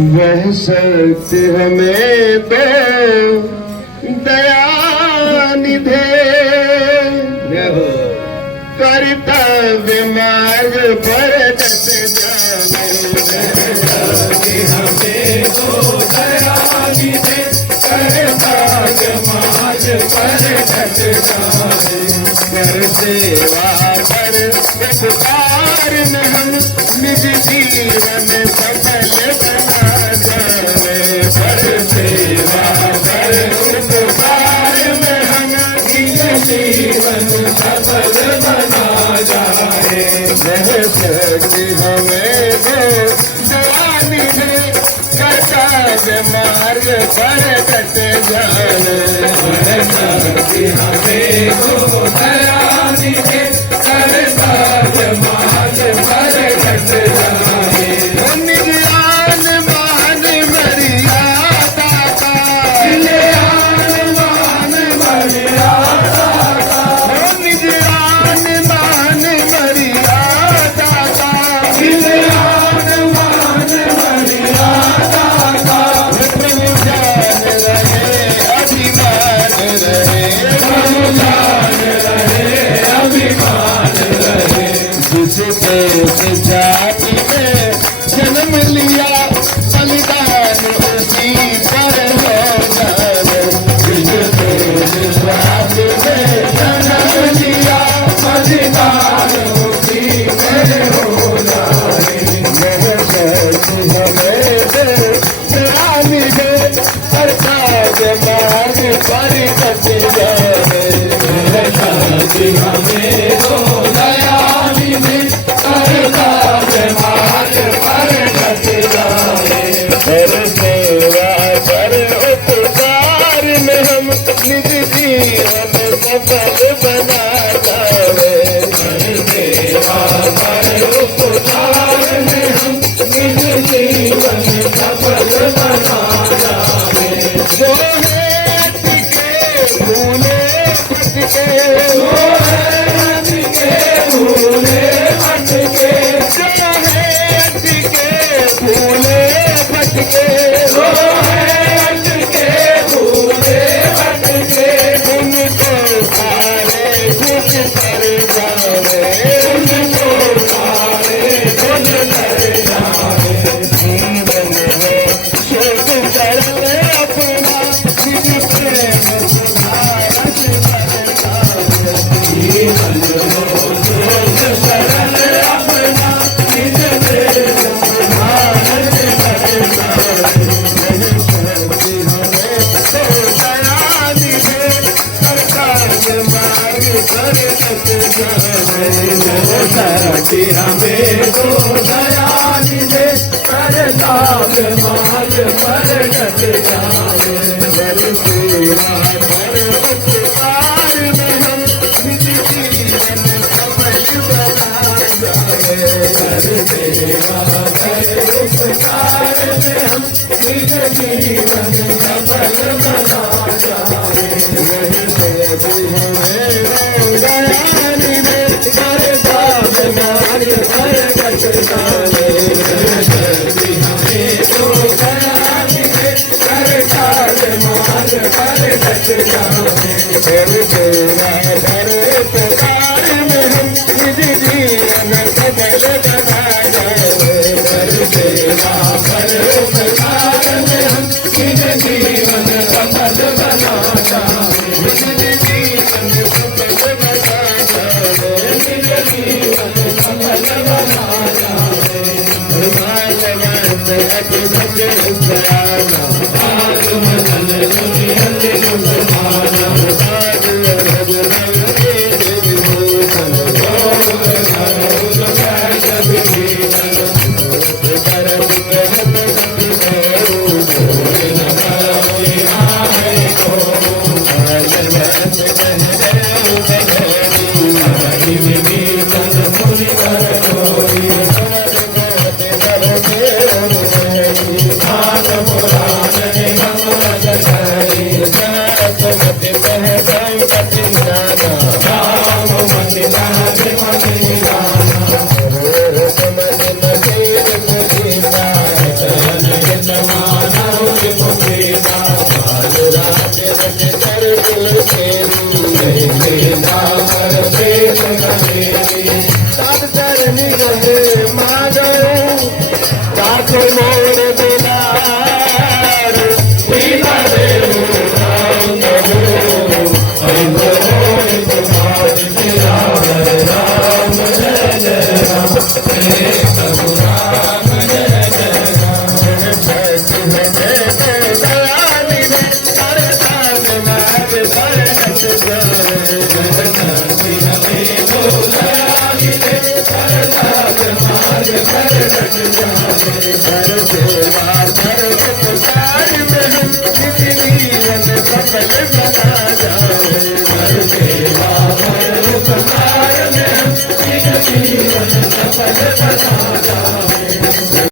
वह शक्ति हमें दो दया निधे कर्तव्य मार्ग पर डट जावे हमें दो दया निधे कर्तव्य मार्ग पर डट जावे कर सेवा कर उपकार में हम निज जीवन सफल बना जावे कर सेवा कर उपकार में हम निज जीवन सफल बना जाए वह शक्ति हमें दो दया निधे कर्तव्य मार्ग पर डट जावे शक्ति हमें दो दया निधे कर्तव्य मार्ग पर डट जाए निजान मान मर्यादा का निजान मान मर्यादा का निजान मान मर्यादा का निजान मान मर्यादा का प्रभु जान रहे अभिमान रहे जान रहे अभिमान रहे जिस देश जाति में जन्म लिया बलिदान उसी पर हो जावे जिस देश जाति में जन्म लिया बलिदान उसी में हो जाए वह शक्ति हमें दे दया निधे कर्तव्य मार्ग पर डट जावे शक्ति हमें दो दया निधे कर्तव्य मार्ग पर डट जाए कर सेवा कर उपकार में हम निज जीवन सफल बना जावे सेवा कर उपकार में हम निज जीवन सफल बना जाए जो है टिके भूले भटके जो है टिके भूले भटके जो है टिके भूले भटके जो है टिके भूले भटके उनको सारे कुछ कर जावे उनको सारे खुद कर जाए जीवन है शोक करवे अपना निज प्रेम सुधारत बरसावे जीवन रोज रोज सरल अपना निज प्रेम सुधारत बरसाए शक्ति हमें दो दया निधे कर्तव्य मार्ग पर डट जावे शक्ति हमें दो दया निधे कर्तव्य मार्ग पर डट जाए कर सेवा कर उपकार में हम निज जीवन सफल बना जावे कर सेवा कर उपकार में हम निज जीवन सफल बना जाए शक्ति हमें दो दया निधे कर्तव्य मार्ग पर डट जाए शक्ति हमें दो दया निधे कर्तव्य मार्ग पर डट जाए कर सेवा कर उपकार में हम निज जीवन सफल बना जावे कर सेवा कर उपकार में हम निज जीवन सफल बना जाए निज जीवन सफल बना जावे निज जीवन सफल बना जाए भगवान अति भज सयाना आज मदन रवि हरि गुणगाना आज भज रे विभूषण योग धनुष कैस विभीषण करम कहत गति करो न करम यहाँ है को हरि विभीषण मुनि वर कोई मोर दुलार सीता देव राम बोलो हरि बोल तुम्हारे सिया राम जय जय राम हे प्रभु राम जय जय राम Hare